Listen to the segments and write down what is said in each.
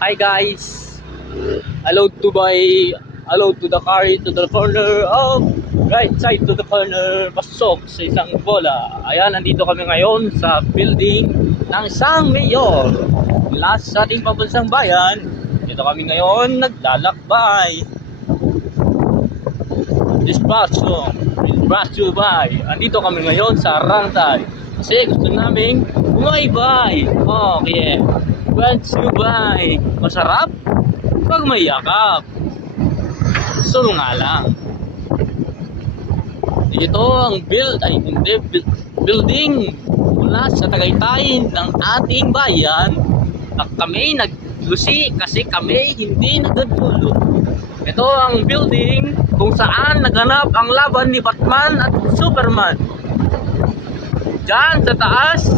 Hi guys, allowed to the car to the corner of right side to the corner, pasok sa isang bola. Ayan, nandito kami ngayon sa building ng isang mayor mula sa ating pambansang bayan. Dito kami ngayon naglalakbay. Dispatcho by. Andito kami ngayon sa Rantay kasi gusto naming bumaybay. Okay. Dispatcho. Masarap pag may yakap. So nga lang. Ito ang building mula sa Tagaytay ng ating bayan. At kami naglusi kasi kami hindi nagdulo. Ito ang building kung saan naganap ang laban ni Batman at Superman. Diyan sa taas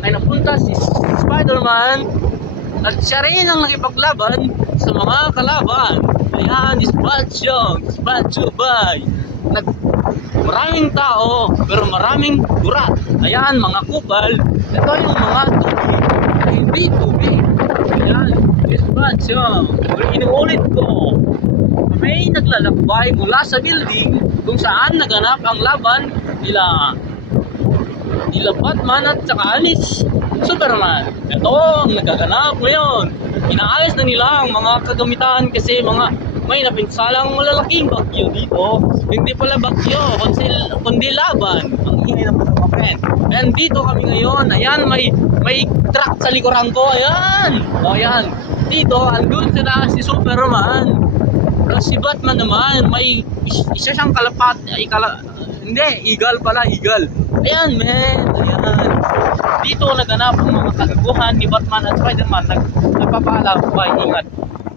ay napunta si Spider-Man at siya rin ang nakipaglaban sa mga kalaban. Ayan, dispatcho by. Maraming tao pero maraming gurat. Ayan, mga kupal. Ito yung mga tubig na hindi tubig. Ayan, dispatcho. Inuulit ko. May naglalakbay mula sa building kung saan naganap ang laban nila Batman at saka ni Superman. Ito ang nagaganap ngayon. Inaayos na nila ang mga kagamitan kasi may napinsalang malalaking bagyo dito. Hindi pala bagyo, kundi laban. Ang ingay na mga friend. And dito kami ngayon. Ayan, may truck sa likuran ko. Ayan. O ayan. Dito, andun sila si Superman. Pero si Batman naman, may isa siyang kalapat. Eagle pala. Ayan, men. Ayan. Dito naganap ang mga kagaguhan ni Batman at Spider-Man. Nagpapaalam, ingat.